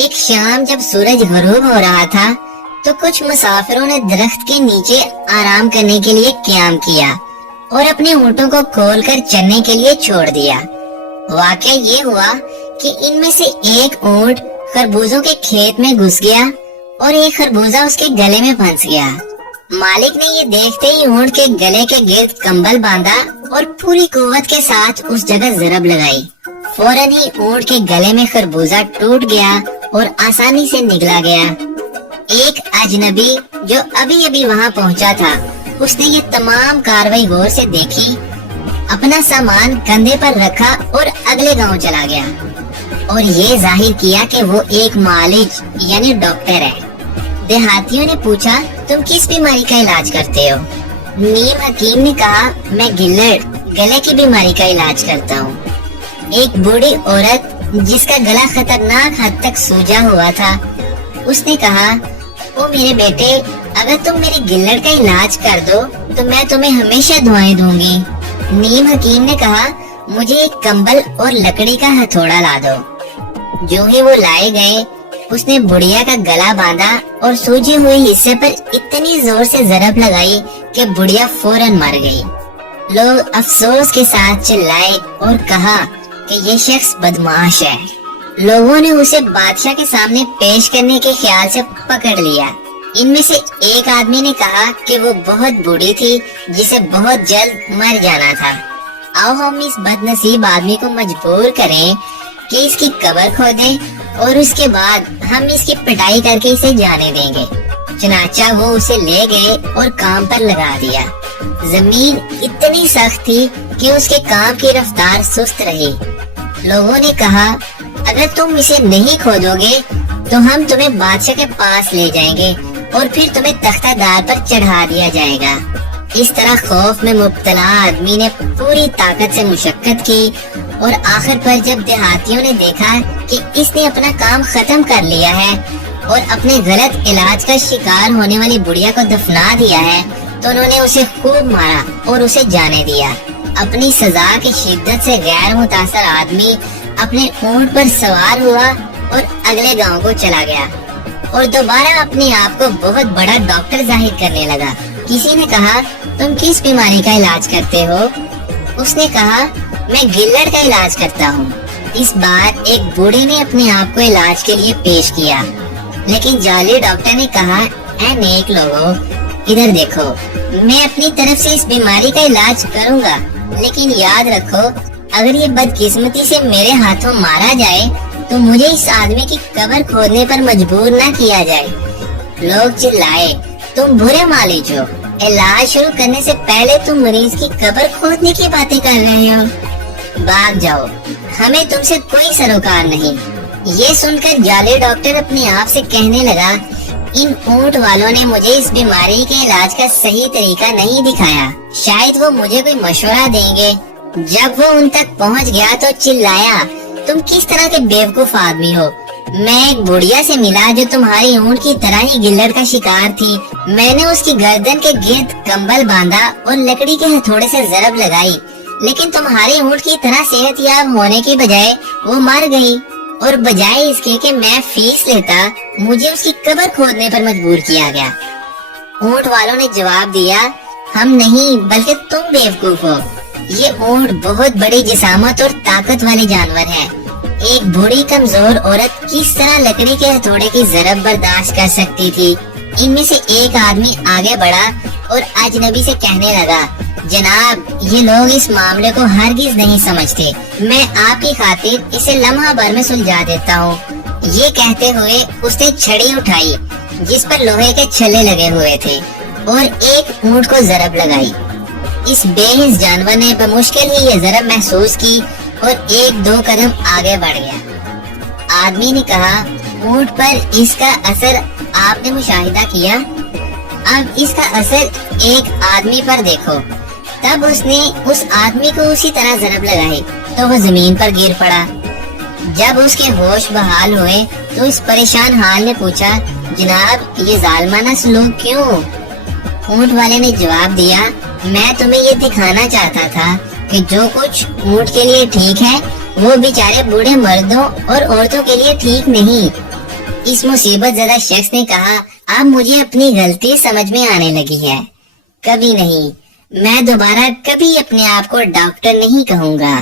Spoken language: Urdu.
ایک شام جب سورج غروب ہو رہا تھا تو کچھ مسافروں نے درخت کے نیچے آرام کرنے کے لیے قیام کیا اور اپنے اونٹوں کو کھول کر چرنے کے لیے چھوڑ دیا۔ واقعہ یہ ہوا کہ ان میں سے ایک اونٹ خربوزوں کے کھیت میں گھس گیا اور ایک خربوزہ اس کے گلے میں پھنس گیا۔ مالک نے یہ دیکھتے ہی اونٹ کے گلے کے گرد کمبل باندھا اور پوری قوت کے ساتھ اس جگہ ضرب لگائی۔ فوراً ہی اونٹ کے گلے میں خربوزہ ٹوٹ گیا اور آسانی سے نگلا گیا۔ ایک اجنبی جو ابھی ابھی وہاں پہنچا تھا، اس نے یہ تمام کاروائی غور سے دیکھی، اپنا سامان کندھے پر رکھا اور اگلے گاؤں چلا گیا اور یہ ظاہر کیا کہ وہ ایک معالج یعنی ڈاکٹر ہے۔ دیہاتیوں نے پوچھا، تم کس بیماری کا علاج کرتے ہو؟ نیم حکیم نے کہا، میں گلے کی بیماری کا علاج کرتا ہوں۔ ایک بوڑھی عورت جس کا گلا خطرناک حد تک سوجا ہوا تھا، اس نے کہا، او میرے بیٹے، اگر تم میری گلڑ کا علاج کر دو تو میں تمہیں ہمیشہ دعائیں دوں گی۔ نیم حکیم نے کہا، مجھے ایک کمبل اور لکڑی کا ہتھوڑا لا دو۔ جو ہی وہ لائے گئے، اس نے بڑھیا کا گلا باندھا اور سوجے ہوئے حصے پر اتنی زور سے ضرب لگائی کہ بڑھیا فوراً مر گئی۔ لوگ افسوس کے ساتھ چلائے اور کہا کہ یہ شخص بدمعاش ہے۔ لوگوں نے اسے بادشاہ کے سامنے پیش کرنے کے خیال سے پکڑ لیا۔ ان میں سے ایک آدمی نے کہا کہ وہ بہت بوڑھی تھی جسے بہت جلد مر جانا تھا۔ آؤ ہم اس بد نصیب آدمی کو مجبور کریں کہ اس کی قبر کھودیں اور اس کے بعد ہم اس کی پٹائی کر کے اسے جانے دیں گے۔ چنانچہ وہ اسے لے گئے اور کام پر لگا دیا۔ زمین اتنی سخت تھی کہ اس کے کام کی رفتار سست رہی۔ لوگوں نے کہا، اگر تم اسے نہیں کھودو گے تو ہم تمہیں بادشاہ کے پاس لے جائیں گے اور پھر تمہیں تختہ دار پر چڑھا دیا جائے گا۔ اس طرح خوف میں مبتلا آدمی نے پوری طاقت سے مشقت کی اور آخر پر جب دیہاتیوں نے دیکھا کہ اس نے اپنا کام ختم کر لیا ہے اور اپنے غلط علاج کا شکار ہونے والی بڑھیا کو دفنا دیا ہے تو انہوں نے اسے خوب مارا اور اسے جانے دیا۔ اپنی سزا کی شدت سے غیر متاثر آدمی اپنے اونٹ پر سوار ہوا اور اگلے گاؤں کو چلا گیا اور دوبارہ اپنے آپ کو بہت بڑا ڈاکٹر ظاہر کرنے لگا۔ کسی نے کہا، تم کس بیماری کا علاج کرتے ہو؟ اس نے کہا، میں گلڑ کا علاج کرتا ہوں۔ اس بار ایک بوڑھے نے اپنے آپ کو علاج کے لیے پیش کیا، لیکن جعلی ڈاکٹر نے کہا، اے نیک لوگو، ادھر دیکھو، میں اپنی طرف سے اس بیماری کا علاج کروں گا، لیکن یاد رکھو اگر یہ بدقسمتی سے میرے ہاتھوں مارا جائے تو مجھے اس آدمی کی قبر کھودنے پر مجبور نہ کیا جائے۔ لوگ چلائے، تم برے معالج ہو، علاج شروع کرنے سے پہلے تم مریض کی قبر کھودنے کی باتیں کر رہے ہو۔ بھاگ جاؤ، ہمیں تم سے کوئی سروکار نہیں۔ یہ سن کر جعلی ڈاکٹر اپنے آپ سے کہنے لگا، ان اونٹ والوں نے مجھے اس بیماری کے علاج کا صحیح طریقہ نہیں دکھایا، شاید وہ مجھے کوئی مشورہ دیں گے۔ جب وہ ان تک پہنچ گیا تو چلایا، تم کس طرح کے بیوقوف آدمی ہو؟ میں ایک بڑھیا سے ملا جو تمہاری اونٹ کی طرح ہی گلڑ کا شکار تھی۔ میں نے اس کی گردن کے گرد کمبل باندھا اور لکڑی کے ہتھوڑے سے ضرب لگائی، لیکن تمہاری اونٹ کی طرح صحت یاب ہونے کی بجائے وہ مر گئی، اور بجائے اس کے کہ میں فیس لیتا، مجھے اس کی قبر کھودنے پر مجبور کیا گیا۔ اونٹ والوں نے جواب دیا، ہم نہیں بلکہ تم بیوقوف ہو۔ یہ اونٹ بہت بڑی جسامت اور طاقت والے جانور ہے۔ ایک بوڑھی کمزور عورت کس طرح لکڑی کے ہتھوڑے کی ضرب برداشت کر سکتی تھی؟ ان میں سے ایک آدمی آگے بڑھا اور اجنبی سے کہنے لگا، جناب، یہ لوگ اس معاملے کو ہرگز نہیں سمجھتے، میں آپ کی خاطر اسے لمحہ بھر میں سلجھا دیتا ہوں۔ یہ کہتے ہوئے اس نے چھڑی اٹھائی جس پر لوہے کے چھلے لگے ہوئے تھے اور ایک اونٹ کو ضرب لگائی۔ اس بے حس جانور نے بمشکل ہی یہ ضرب محسوس کی اور ایک دو قدم آگے بڑھ گیا۔ آدمی نے کہا، اونٹ پر اس کا اثر آپ نے مشاہدہ کیا، اب اس کا اثر ایک آدمی پر دیکھو۔ تب اس نے اس آدمی کو اسی طرح ضرب لگائی تو وہ زمین پر گر پڑا۔ جب اس کے ہوش بحال ہوئے تو اس پریشان حال نے پوچھا، جناب، یہ ظالمانہ سلوک کیوں؟ اونٹ والے نے جواب دیا، میں تمہیں یہ دکھانا چاہتا تھا کہ جو کچھ اونٹ کے لیے ٹھیک ہے وہ بیچارے بوڑھے مردوں اور عورتوں کے لیے ٹھیک نہیں۔ اس مصیبت زدہ شخص نے کہا، اب مجھے اپنی غلطی سمجھ میں آنے لگی ہے، کبھی نہیں، میں دوبارہ کبھی اپنے آپ کو ڈاکٹر نہیں کہوں گا۔